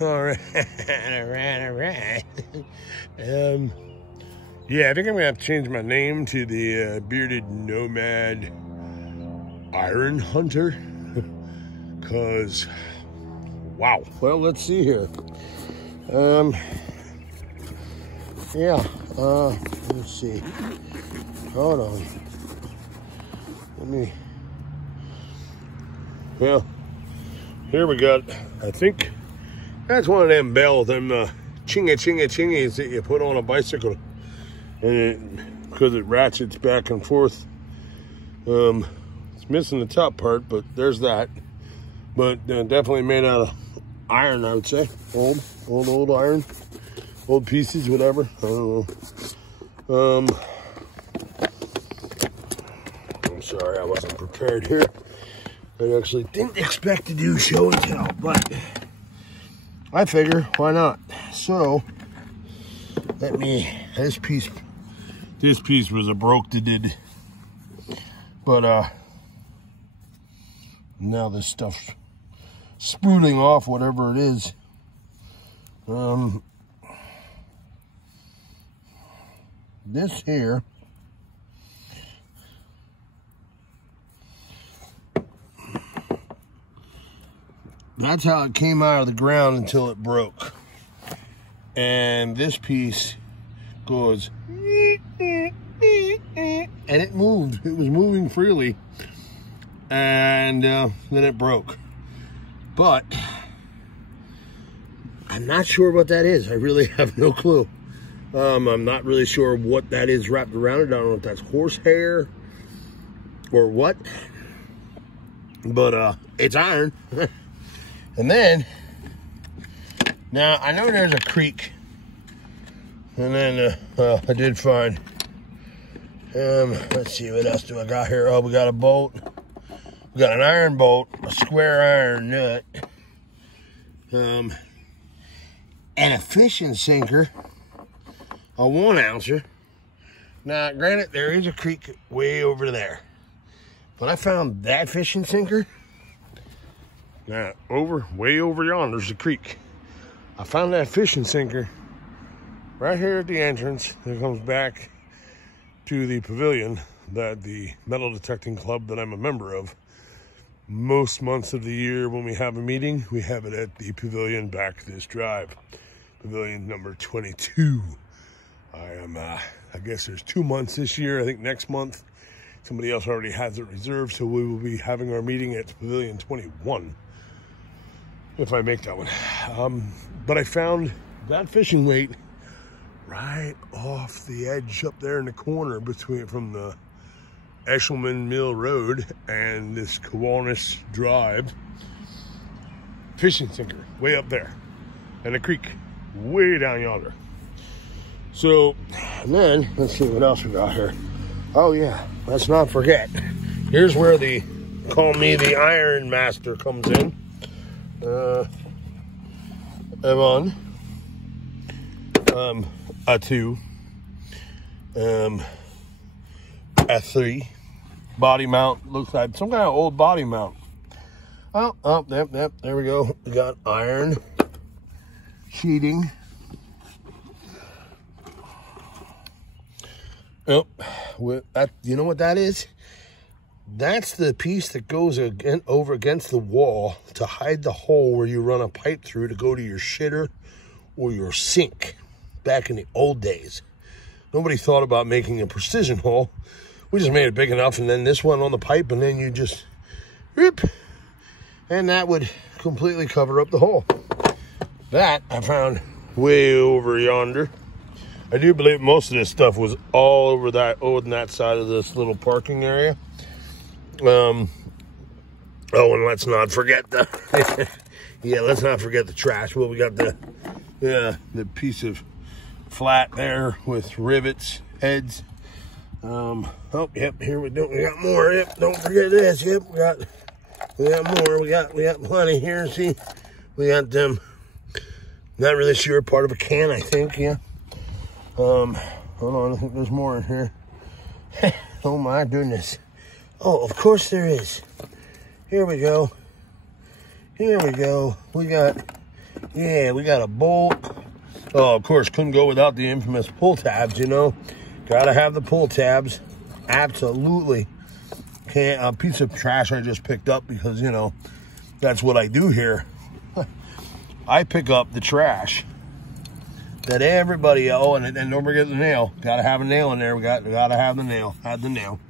All right. Yeah, I think I'm gonna have to change my name to the Bearded Nomad Iron Hunter. Cause, wow. Well, let's see here. Yeah. Let's see. Hold on. Let me. Well, here we got. I think that's one of them bells, them chingas that you put on a bicycle, and because it ratchets back and forth. It's missing the top part, but there's that. But definitely made out of iron, I would say. Old iron, old pieces, whatever. I don't know. I'm sorry, I wasn't prepared here. I actually didn't expect to do show and tell, but I figure, why not? So, this piece was a broke to did, but now this stuff's spooling off, whatever it is. This here, that's how it came out of the ground until it broke. And this piece goes, and it moved. It was moving freely. And then it broke. But I'm not sure what that is. I really have no clue. I'm not really sure what that is wrapped around it. I don't know if that's horsehair or what. But it's iron. And then, now I know there's a creek, and then I did find, let's see, what else do I got here? Oh, we got a bolt. We got an iron bolt, a square iron nut, and a fishing sinker, a 1-ouncer. Now, granted, there is a creek way over there, but I found that fishing sinker. Now, way over yonder's the creek. I found that fishing sinker right here at the entrance that comes back to the pavilion that the metal detecting club that I'm a member of, most months of the year when we have a meeting, we have it at the pavilion back this drive. Pavilion number 22. I guess there's 2 months this year. I think next month somebody else already has it reserved, so we will be having our meeting at Pavilion 21. If I make that one. But I found that fishing weight right off the edge up there in the corner from the Eshelman Mill Road and this Kiwanis Drive. Fishing sinker, way up there. And a creek, way down yonder. So, and then, let's see what else we got here. Oh yeah, let's not forget. Here's where call me the Iron Master comes in. A 2, a 3 body mount. Looks like some kind of old body mount. Oh, yep, there we go. We got iron sheeting. Oh, you know what that is? That's the piece that goes over against the wall to hide the hole where you run a pipe through to go to your shitter or your sink back in the old days. Nobody thought about making a precision hole. We just made it big enough, and then this one on the pipe, and then you just rip, and that would completely cover up the hole. That I found way over yonder. I do believe most of this stuff was all over on that side of this little parking area. Oh, and let's not forget let's not forget the trash. Well, we got the piece of flat there with rivets, heads. Oh, yep, here we got more. Yep, don't forget this. Yep, we got more. We got plenty here. See, we got them. Not really sure, part of a can, I think. Yeah. Hold on, I think there's more in here. Oh my goodness. Oh, of course there is. Here we go. We got Yeah, we got a bolt. Oh, of course, couldn't go without the infamous pull tabs, you know. Gotta have the pull tabs. Absolutely. Can't. A piece of trash I just picked up because, you know, that's what I do here. I pick up the trash that everybody, oh, and don't forget the nail. Gotta have a nail in there. We gotta have the nail. Had the nail.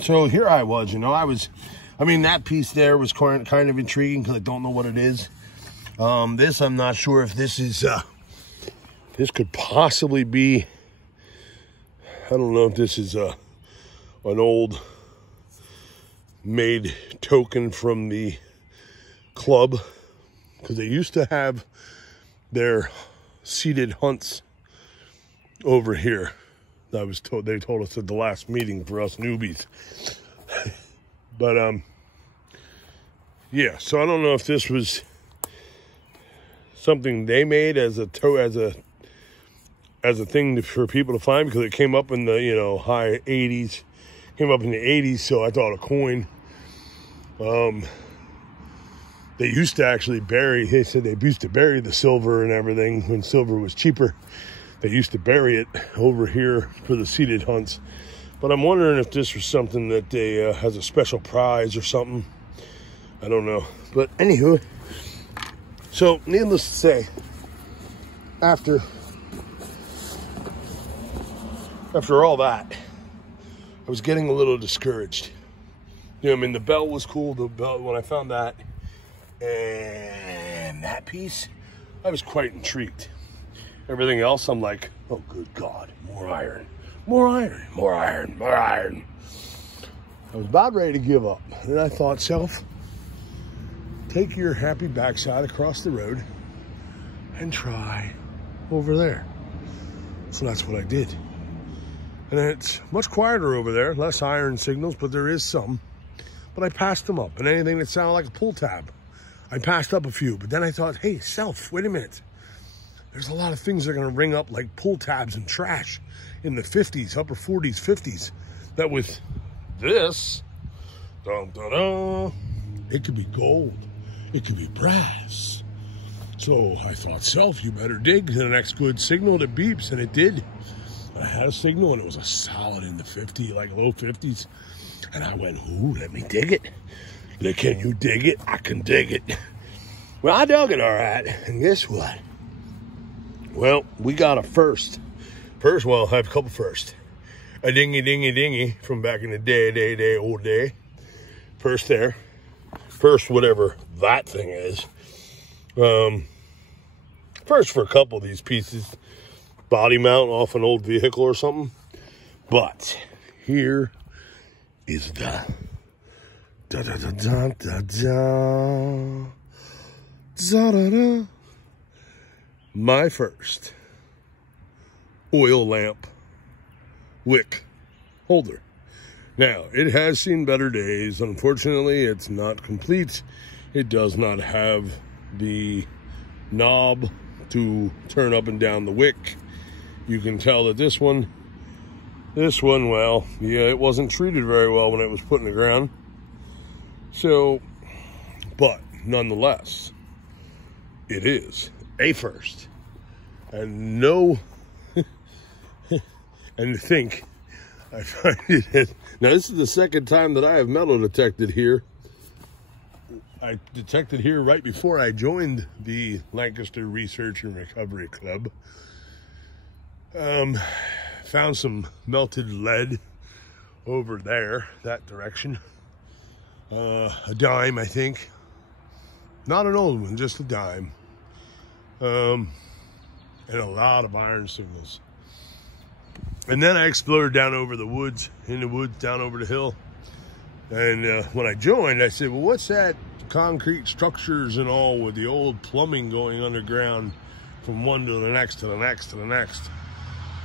So here I was, you know, I mean, that piece there was kind of intriguing because I don't know what it is. This, I'm not sure if this is, this could possibly be, I don't know if this is an old made token from the club, because they used to have their seated hunts over here. They told us at the last meeting for us newbies. But yeah, so I don't know if this was something they made as a thing for people to find, because it came up in the, you know, high 80s, came up in the 80s, so I thought a coin. They used to actually they said they used to bury the silver and everything when silver was cheaper. They used to bury it over here for the seated hunts. But I'm wondering if this was something that they has a special prize or something. I don't know. But anywho, so needless to say, after all that, I was getting a little discouraged. You know, I mean, the bell was cool. The bell, when I found that and that piece, I was quite intrigued. Everything else, I'm like, oh, good God, more iron, more iron, more iron, more iron. I was about ready to give up. And I thought, self, take your happy backside across the road and try over there. So that's what I did. And it's much quieter over there, less iron signals, but there is some. But I passed them up. And anything that sounded like a pull tab, I passed up a few. But then I thought, hey, self, wait a minute. There's a lot of things that are going to ring up like pull tabs and trash in the 50s, upper 40s, 50s. That with this, dun, dun, dun, it could be gold. It could be brass. So I thought, self, you better dig to the next good signal that beeps. And it did. I had a signal and it was a solid in the 50, like low 50s. And I went, ooh, let me dig it. Can you dig it? I can dig it. Well, I dug it all right. And guess what? Well, we got a first. Well, I have a couple first. A dingy from back in the day, old day. First there. First, whatever that thing is. First for a couple of these pieces. Body mount off an old vehicle or something. But here is the my first oil lamp wick holder. Now, it has seen better days. Unfortunately, it's not complete. It does not have the knob to turn up and down the wick. You can tell that this one, well, yeah, it wasn't treated very well when it was put in the ground. So, but nonetheless, it is a first. And no, and to think, I find it, now this is the second time that I have metal detected here. I detected here right before I joined the Lancaster Research and Recovery Club. Found some melted lead over there, that direction. A dime, I think. Not an old one, just a dime. And a lot of iron signals. And then I explored down over the woods, in the woods, down over the hill. And when I joined, I said, well, what's that concrete structures and all with the old plumbing going underground from one to the next to the next to the next?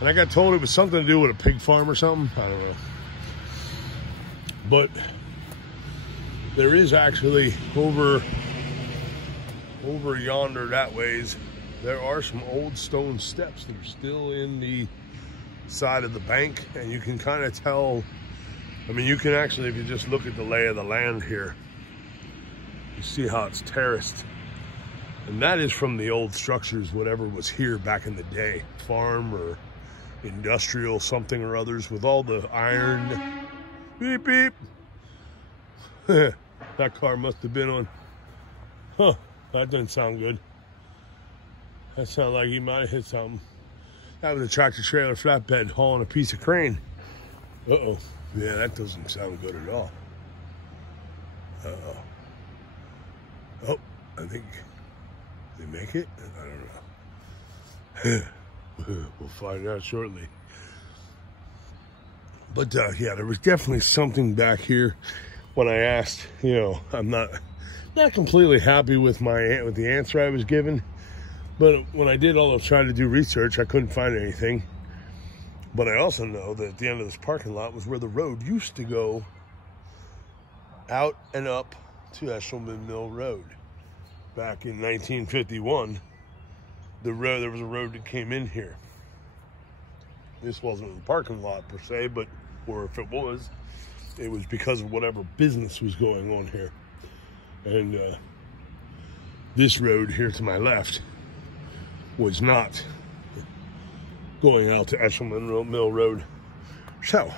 And I got told it was something to do with a pig farm or something. I don't know. But there is actually over yonder that ways, there are some old stone steps that are still in the side of the bank, and you can kind of tell. I mean, you can actually, if you just look at the lay of the land here, you see how it's terraced. And that is from the old structures, whatever was here back in the day. Farm or industrial something or others with all the iron. Beep, beep. That car must have been on. Huh, that doesn't sound good. That sounded like he might have hit something. That was a tractor trailer flatbed hauling a piece of crane. Uh-oh. Yeah, that doesn't sound good at all. Uh-oh. Oh, I think they make it? I don't know. We'll find out shortly. But yeah, there was definitely something back here when I asked. You know, I'm not completely happy with the answer I was given. But when I did try to do research, I couldn't find anything. But I also know that at the end of this parking lot was where the road used to go out and up to Eshelman Mill Road. Back in 1951, there was a road that came in here. This wasn't a parking lot per se, or if it was because of whatever business was going on here. And this road here to my left was not going out to Eshelman Mill Road. So,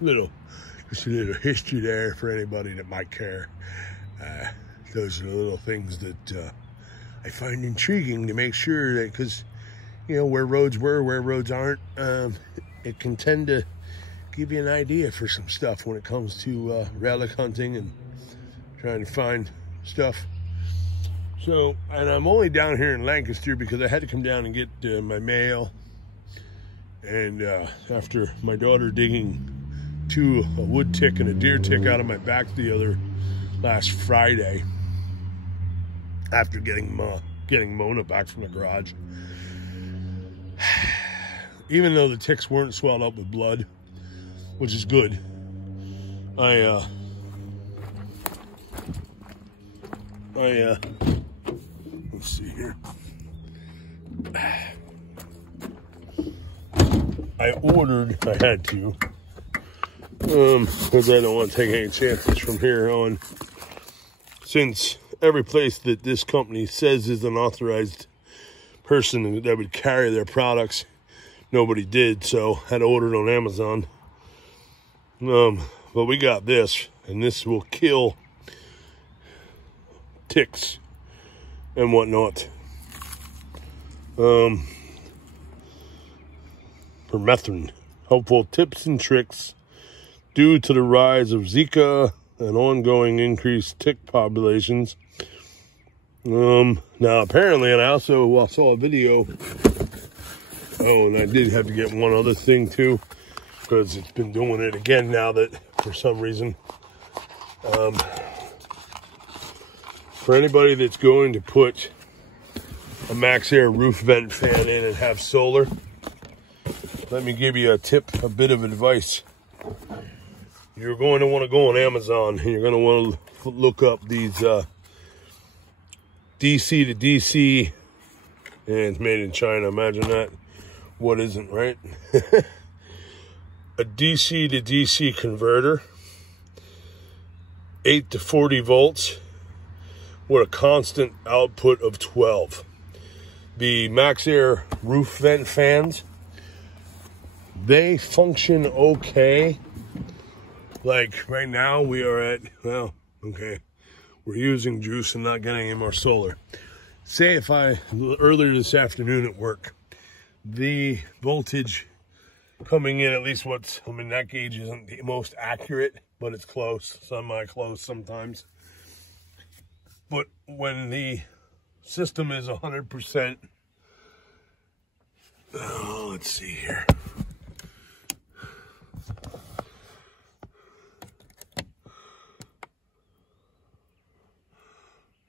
just a little history there for anybody that might care. Those are the little things that I find intriguing to make sure that, because, you know, where roads were, where roads aren't, it can tend to give you an idea for some stuff when it comes to relic hunting and trying to find stuff. So, and I'm only down here in Lancaster because I had to come down and get my mail. And after my daughter digging a wood tick and a deer tick out of my back last Friday, after getting Mona back from the garage, even though the ticks weren't swelled up with blood, which is good, let's see here. I had to, because I don't want to take any chances from here on, since every place that this company says is an authorized person that would carry their products, nobody did, so I had to order it on Amazon. But we got this, and this will kill ticks and whatnot. Permethrin, helpful tips and tricks due to the rise of Zika and ongoing increased tick populations. Now apparently, and I also saw a video. Oh, and I did have to get one other thing too, because it's been doing it again now that for some reason. For anybody that's going to put a Maxxair roof vent fan in and have solar, let me give you a bit of advice. You're going to want to go on Amazon and you're going to want to look up these DC to DC, and it's made in China. Imagine that. What isn't, right? A DC to DC converter, 8 to 40 volts, with a constant output of 12. The Maxxair roof vent fans, they function okay. Like right now we are at, well, okay, we're using juice and not getting any more solar. Say if earlier this afternoon at work, the voltage coming in, at least that gauge isn't the most accurate, but it's close, semi-close sometimes. But when the system is 100%, let's see here.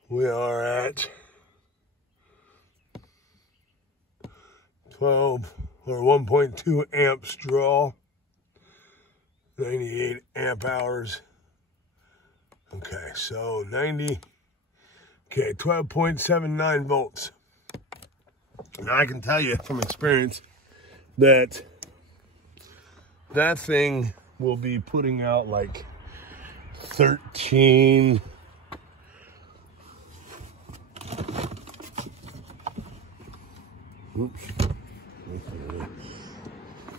We are at 12 or 1.2 amps draw, 98 amp hours. Okay, so 12.79 volts. Now I can tell you from experience that thing will be putting out like 13 Oops.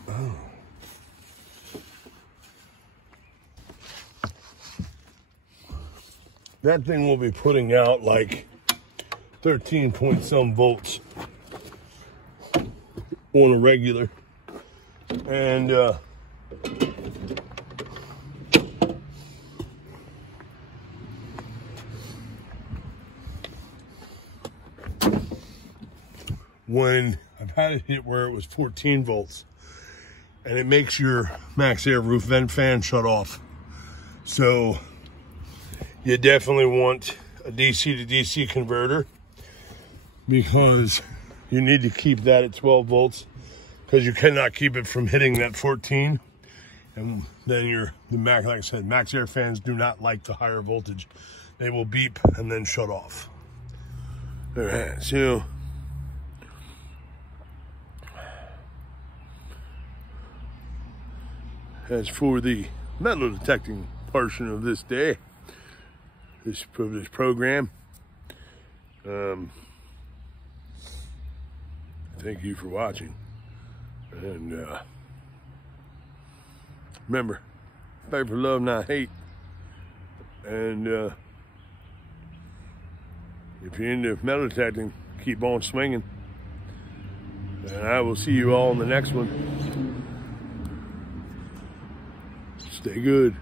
Oh. That thing will be putting out like 13 point some volts on a regular. And when I've had it hit where it was 14 volts, and it makes your MaxxAir roof vent fan shut off. So you definitely want a DC to DC converter, because you need to keep that at 12 volts, because you cannot keep it from hitting that 14. And then like I said, MaxxAir fans do not like the higher voltage. They will beep and then shut off. All right, so as for the metal detecting portion of this day, this program, thank you for watching. And remember, fight for love, not hate. And if you're into metal detecting, keep on swinging. And I will see you all in the next one. Stay good.